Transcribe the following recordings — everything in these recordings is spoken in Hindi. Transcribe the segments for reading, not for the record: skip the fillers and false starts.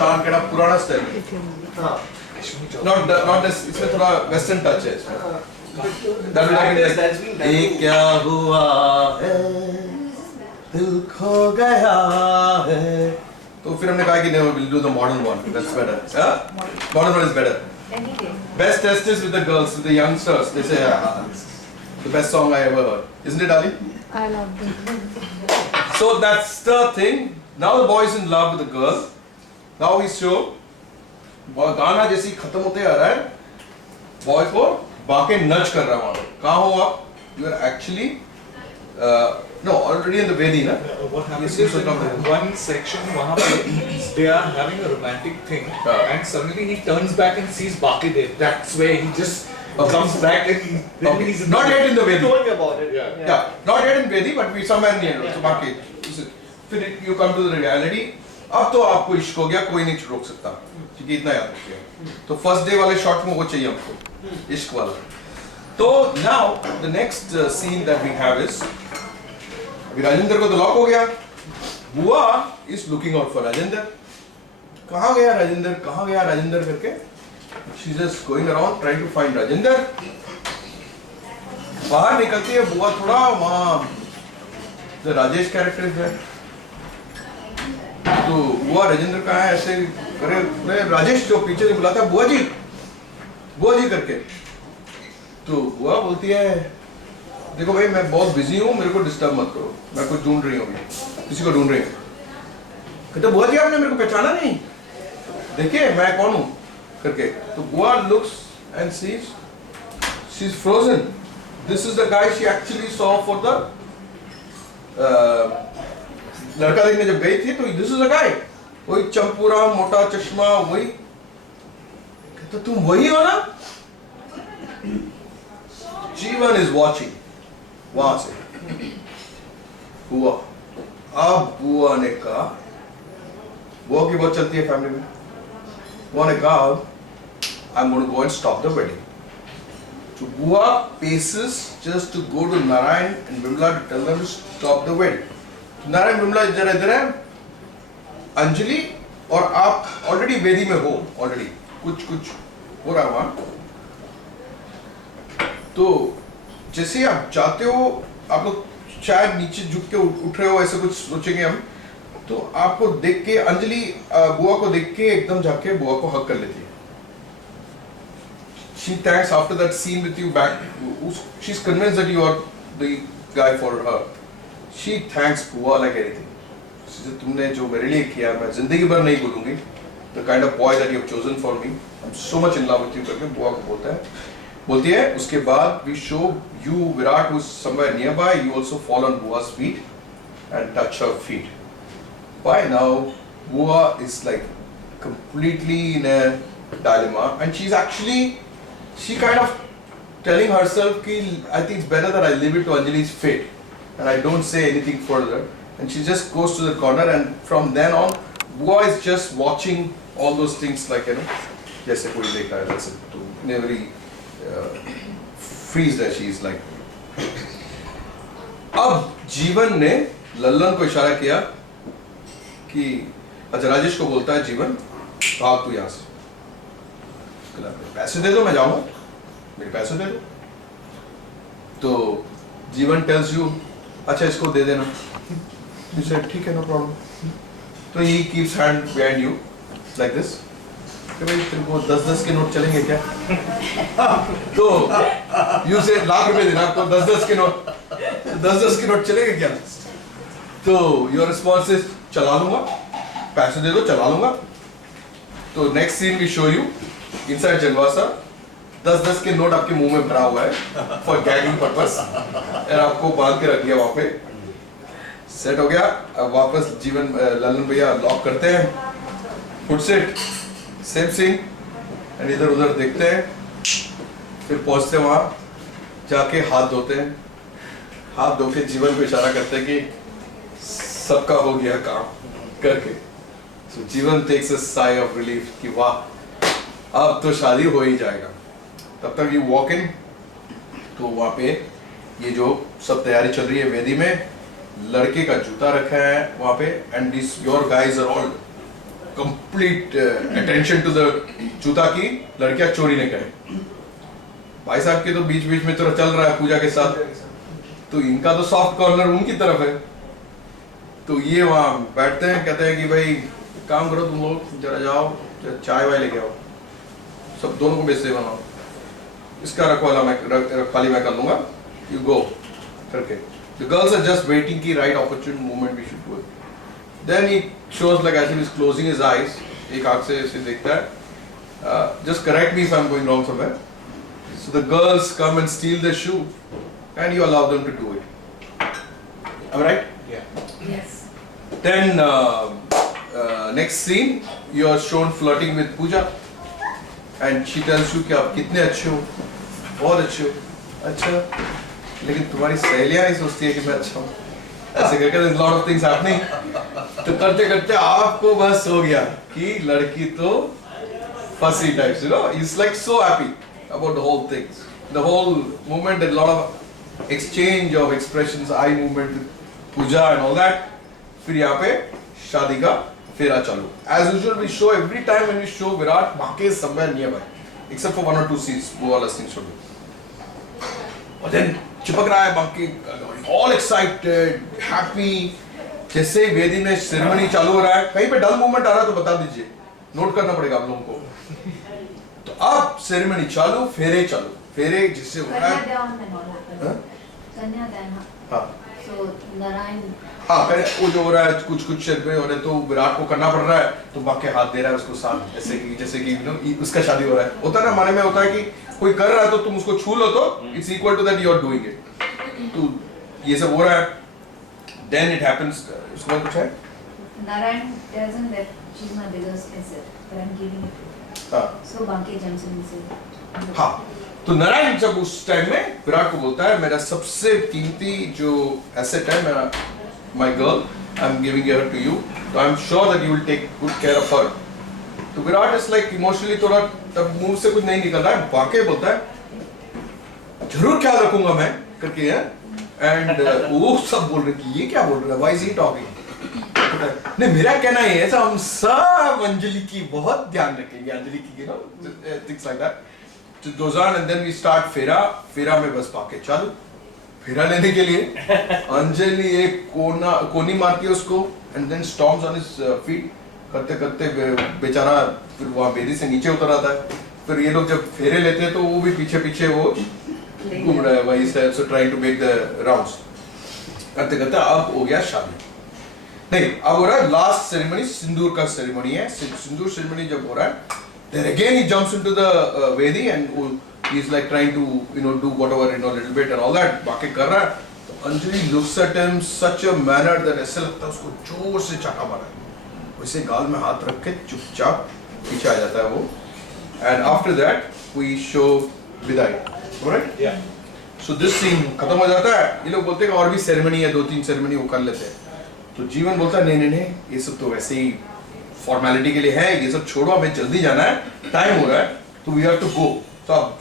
शान केड़ा पुराना स्टाइल है। Not this, इसमें थोड़ा वेस्टर्न टच है इसमें। ये क्या हुआ है, दिल खो गया है। तो फिर हमने कहा कि no, we'll do the modern one. That's better. Modern one is better. Best test is with the girls, with the youngsters. They say, the best song I ever heard. Isn't it, Ali? I love it. So that's the thing. Now the boy is in love with the girl. Now we show. गाना जैसे खत्म होते आ रहा है, बॉय को बाके नच कर रहा है वहाँ पे। कहाँ हो आप? You are actually no already in the Vedi ना? What happens is in one section वहाँ पे they are having a romantic thing and suddenly he turns back and sees Baki there. That's where he just comes back and then he's not yet in the Vedi. Knowing about it. Yeah, not yet in Vedi, but we somewhere near. So बाकी फिर you come to the reality. अब तो आपको इश्क हो गया, कोई नहीं रोक सकता, क्योंकि इतना याद रखिए। तो फर्स्ट डे वाले शॉट में वो चाहिए हमको, इश्क वाला। तो now the next scene that we have is, अभी राजेंद्र को तो लॉक हो गया, बुआ is looking out for Rajendra. कहाँ गया राजेंद्र, कहाँ गया राजेंद्र करके, she's just going around trying to find Rajendra. बाहर निकलती है बुआ थोड़ा, वहाँ the राजेश कैरेक्टर है, तो बुआ राजेंद्र कहाँ है ऐसे करे, राजेश जो पीछे से बुलाता है बुआ जी करके, तो बुआ बोलती है देखो भाई मैं बहुत बिजी हूँ, मेरे को डिस्टर्ब मत करो, मैं कुछ ढूंढ रही हूँ, किसी को ढूंढ रही हूँ। कहते बुआ जी आपने मेरे को पहचाना नहीं, देखिए मैं कौन हूँ करके, तो बुआ looks and sees she's frozen. This is the guy she actually saw for the लड़का देखने जब गई थी, तो दिस इज अ गाय, वही चंपूरा मोटा चश्मा, वही। तो तुम वही हो ना? जीवन इज वॉचिंग वहां से। बुआ, अब बुआ ने कहा, बुआ की बहुत चलती है फैमिली में, बुआ ने कहा I am going to go and stop the wedding. So बुआ paces just to go to Narayan and Vimla to tell them to stop the wedding. Narayan Vimla इधर है, अंजलि और आप ऑलरेडी वेदी में हो, ऑलरेडी कुछ हो रहा है वहां। तो जैसे आप जाते हो, आप लोग शायद नीचे झुक के उठ रहे हो, ऐसे कुछ सोचेंगे हम, तो आपको देख के अंजलि बुआ को देख के एकदम जाके बुआ को हक कर लेती है। She thanks after that scene with you back. She's convinced that you are the guy for her. She thanks बुआ like anything. तुमने जो मेरे लिए किया मैं जिंदगी भर नहीं भूलूंगी. The kind of boy that you have chosen for me. I'm so much in love with you करके बुआ को बोलती है. उसके बाद we show you Virat who's somewhere nearby. You also fall on bua's feet and touch her feet. By now बुआ is like completely in a dilemma and she's actually she kind of telling herself कि I think it's better that I leave it to Anjali's fate. And I don't say anything further, and she just goes to the corner, and from then on, Bua is just watching all those things like जैसे कोई देख रहा है, that's it. To never freeze there, she is like. अब जीवन ने लल्लन को इशारा किया कि अच्छा राजेश को बोलता है जीवन भाग तू यहाँ से, पैसे दे दो मैं जाऊँगा, मेरे पैसे दे दो। तो जीवन tells you अच्छा इसको दे देना, you said ठीक है no problem। तो he keeps hand behind you like this कि भाई तेरे को 10-10 के नोट चलेंगे क्या? तो you say लाख रुपए देना तो 10-10 के नोट 10-10 के नोट चलेंगे क्या? तो your response is चला लूँगा, पैसे दे दो चला लूँगा। तो next scene we show you inside जनवासा 10-10 के नोट आपके मुंह में भरा हुआ है for gagging purpose और आपको बांध के रख दिया वहाँ पे, सेट हो गया। अब वापस जीवन ललन भैया लॉक करते हैं, puts it same scene and इधर उधर देखते हैं, फिर पहुँचते हैं वहाँ, जाके हाथ धोते हैं, हाथ धो के जीवन को इशारा करते हैं कि सबका हो गया काम करके। So जीवन takes a sigh of relief कि वाह अब तो शादी हो ही जाएगा। तब तक यू वॉक इन, तो वहाँ पे ये जो सब तैयारी चल रही है वेदी में, लड़के का जूता रखा है वहाँ पे and this your guys are all complete attention to the जूता की लड़कियां चोरी नहीं करें। भाई साहब के तो बीच बीच में तो चल रहा है पूजा के साथ, तो इनका तो सॉफ्ट कॉर्नर उनकी तरफ है। तो ये वहां बैठते हैं, कहते हैं कि भाई काम करो तुम लोग, जरा जाओ चाय वाय लेके आओ, सब दोनों को बेचते बनाओ, इसका रखवाली मैं कर लूंगा, यू गो करके। The girls are just waiting की right opportune moment we should do it. Then he shows like as if he's closing his eyes, एक आँख से ऐसे देखता है, just correct me if I'm going wrong somewhere. So the girls come and steal the shoe and you allow them to do it. Am I right? Yeah. Yes. Then next scene, you are shown flirting with Pooja and she tells you कि आप कितने अच्छे हो, बहुत अच्छे हो, अच्छा, लेकिन तुम्हारी सहेलियां नहीं सोचती है कि मैं अच्छा हूँ, ऐसे करके there's lot of things happening। तो करते करते आपको बस हो गया कि लड़की तो फंसी types, you know, he's like so happy about the whole things, the whole movement, a lot of exchange of expressions, eye movement with Pooja and all that। फिर यहाँ पे शादी का फेरा चालू। As usual we show every time when we show Virat, Bhake is somewhere nearby, except for 1 or 2 scenes, वो वाला scene छोड़ दो। और then चिपक रहा है बाकी, all excited, happy। जैसे ही वेदी में सेरेमनी चालू हो रहा है, कहीं पे डल मूवमेंट आ रहा है तो बता दीजिए, नोट करना पड़ेगा आप लोगों को। तो अब सेरेमनी चालू, फेरे चालू, फेरे जिससे हो रहा है, कन्यादान and all happens. हाँ? कन्यादान, हाँ so नारायण हाँ, वो जो हो रहा है कुछ कुछ सेरेमनी हो रहे तो विराट को करना पड़ रहा है, तो बाकी हाथ दे रहा है उसको साथ, जैसे कि you know, उसका शादी हो रहा है, होता है ना माने में होता है कि कोई कर रहा है तो तुम उसको छू लो तो it's equal to that you are doing it. तो ये सब हो रहा है, देन इट हैपेंस। उसके बाद कुछ है, Narayan tells him that she's my biggest asset, but I'm giving it to her. हाँ So Banke jumps in and says, हाँ, तो नारायण जब उस टाइम में विराट को बोलता है मेरा सबसे कीमती जो एसेट है मेरा, my girl, I am giving her to you, तो I am sure that you will take good care of her. तो विराट इज लाइक इमोशनली थोड़ा, तब मुंह से कुछ नहीं निकल रहा है, बाके बोलता है जरूर ख्याल रखूंगा मैं करके है। एंड वो सब बोल रहे कि ये क्या बोल रहा है, व्हाई इज ही टॉकिंग। नहीं मेरा कहना ये है हम सब अंजलि की बहुत ध्यान रखेंगे, अंजलि की, you know, things like that. तो goes on and then we start फेरा। फेरा में बस पाके चालू, फेरा लेने के लिए अंजलि एक कोनी मारती है उसको, and then storms on his feet, करते करते बेचारा फिर वहाँ बेदी से नीचे उतर आता है। फिर ये लोग जब फेरे लेते हैं तो वो भी पीछे पीछे वो घूम रहा है, वही से so trying to make the rounds। करते करते अब हो गया शादी, नहीं अब हो रहा है लास्ट सेरेमनी, सिंदूर का सेरेमनी है। सिंदूर सेरेमनी जब हो रहा है, then again he jumps into the Vedi and he's like trying to, you know, do whatever, you know, little bit and all that, बाकी कर रहा है। तो Anjali looks at him such a manner that ऐसे लगता है उसको जोर से चाका मारा है, वैसे गाल में हाथ रख के चुपचाप पीछे आ जाता है वो। And after that we show विदाई, alright? Yeah. So this scene खत्म हो जाता है। ये लोग बोलते हैं कि और भी सेरेमनी है, 2-3 सेरेमनी वो कर लेते हैं। तो जीवन बोलता है नहीं नहीं नहीं, ये सब तो वैसे ही फॉर्मेलिटी के लिए है, ये सब छोड़ो, हमें जल्दी जाना है, टाइम हो रहा है, तो वी हैव टू गो। तो आप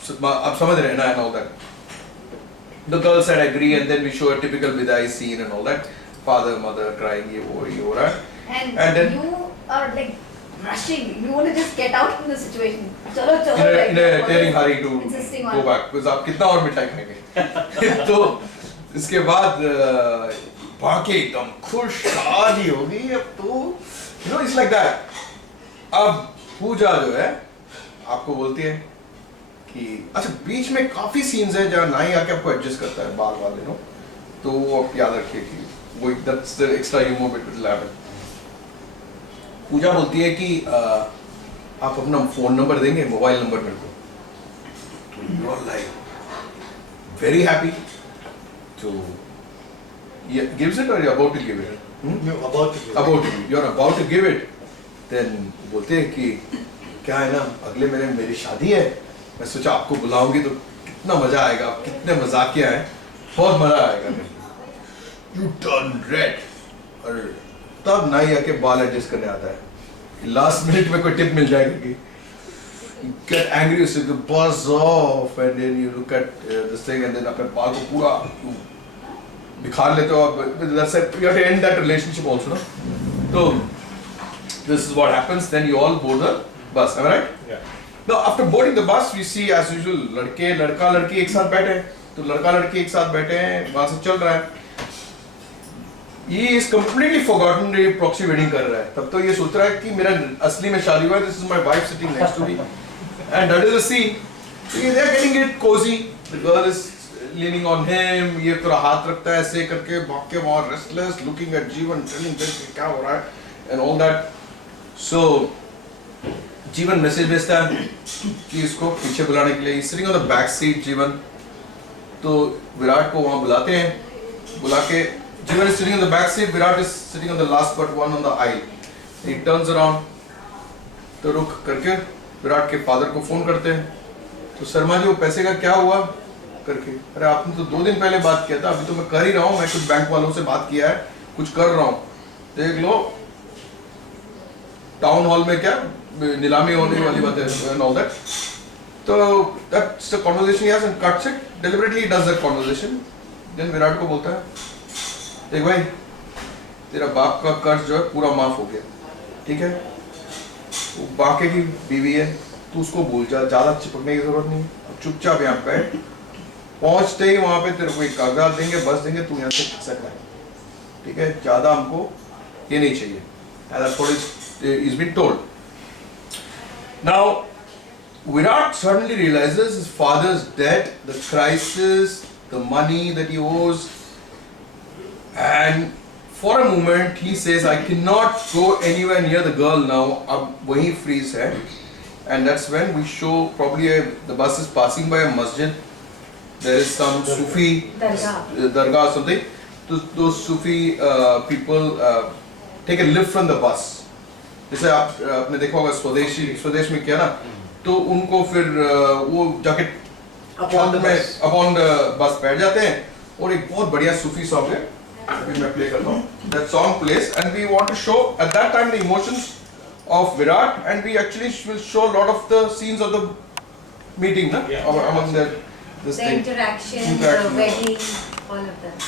समझ रहे हैं ना, and all that. The girls had agree and then we show a typical vidaai scene and all that, father mother crying, ये हो रहा है। and then you are like rushing, you want to just get out from the situation. चलो चलो, in a tearing hurry to insisting go on back, because आप कितना और मिठाई खाएंगे। तो इसके बाद बाकी एकदम खुश, शादी होगी अब तो, you know, it's like that। अब पूजा जो है आपको बोलती है कि अच्छा, बीच में काफी सीन्स हैं जहाँ नाई आके आपको एडजस्ट करता है बाल वाले नो, तो वो आप याद रखिए कि वो that's the extra humor bit will happen। पूजा बोलती है कि आप अपना फोन नंबर देंगे, मोबाइल नंबर मेरे को, तो you are like very happy. तो gives it or you're about to give it? No, about to give. About to give, you're about to give it, then बोलते हैं कि क्या है ना, अगले महीने मेरी शादी है, मैं सोचा आपको बुलाऊंगी तो कितना मजा आएगा, आप कितने मजाकिया हैं, बहुत मजा आएगा। You turn red, और तब नाई आके बाल एडजस्ट करने आता है, लास्ट मिनट में कोई टिप मिल जाएगी, get angry, so you buzz off and then you look at this thing and then अपने बाल को पूरा बिखार लेते हो आप, that's it, you have to end that relationship also, no? तो this is what happens. Then you all board the bus. Am I right? Yeah. Now after boarding the bus, we see as usual लड़का लड़की एक साथ बैठे हैं. तो लड़का लड़की एक साथ बैठे हैं. वहाँ से चल रहा है. He is completely forgotten कि proxy wedding कर रहा है. तब तो ये सोच रहा है कि मेरा असली में शादी हुआ है. This is my wife sitting next to me, and that is the scene. So they are getting it cozy. The girl is leaning on him. ये पूरा हाथ रखता है ऐसे करके भाग के वहाँ restless, looking at जीवन, telling this क्या हो रहा है, and all that. So जीवन मैसेज भेजता है कि इसको पीछे बुलाने के लिए. He's sitting on the back seat जीवन. तो विराट को वहाँ बुलाते हैं. बुला के Jivan is sitting on the back seat, Virat is sitting on the last but one on the aisle. He turns around, तो रुक करके विराट के फादर को फोन करते हैं. तो शर्मा जी वो पैसे का क्या हुआ करके, अरे आपने तो 2 दिन पहले बात किया था, अभी तो मैं कर ही रहा हूँ, मैं कुछ बैंक वालों से बात किया है, कुछ कर रहा हूँ. देख लो टाउन हॉल में क्या नीलामी होने वाली बात है and all that. तो that's the conversation he has and cuts it. Deliberately he does that conversation. Then Virat को बोलता है देख भाई तेरा बाप का कर्ज जो है पूरा माफ हो गया, ठीक है, वो बाके की बीवी है, तू उसको भूल जा, ज्यादा चिपकने की जरूरत नहीं. चुपचाप यहाँ बैठ, पहुंचते ही वहां पे तेरे को एक कागजात देंगे, बस देंगे, तू यहाँ से सकता है, ठीक है, ज्यादा हमको ये नहीं चाहिए. That's what is been told. Now Virat suddenly realizes his father's debt, the crisis, the money that he owes, and for a moment he says, I cannot go anywhere near the girl now. अब वहीं freeze है, and that's when we show probably the bus is passing by a masjid. There is some Sufi dargah or something. Those Sufi people take a lift from the bus. जैसे आपने देखा होगा स्वदेश में क्या ना, तो उनको फिर वो जाके अपॉन बस बैठ जाते हैं और एक बहुत बढ़िया सूफी सॉन्ग है, अभी मैं प्ले करता हूँ. That song plays and we want to show at that time the emotions of Virat, and we actually will show a lot of the scenes of the meeting, na? Yeah. Among this The thing. interaction, the wedding, all of that.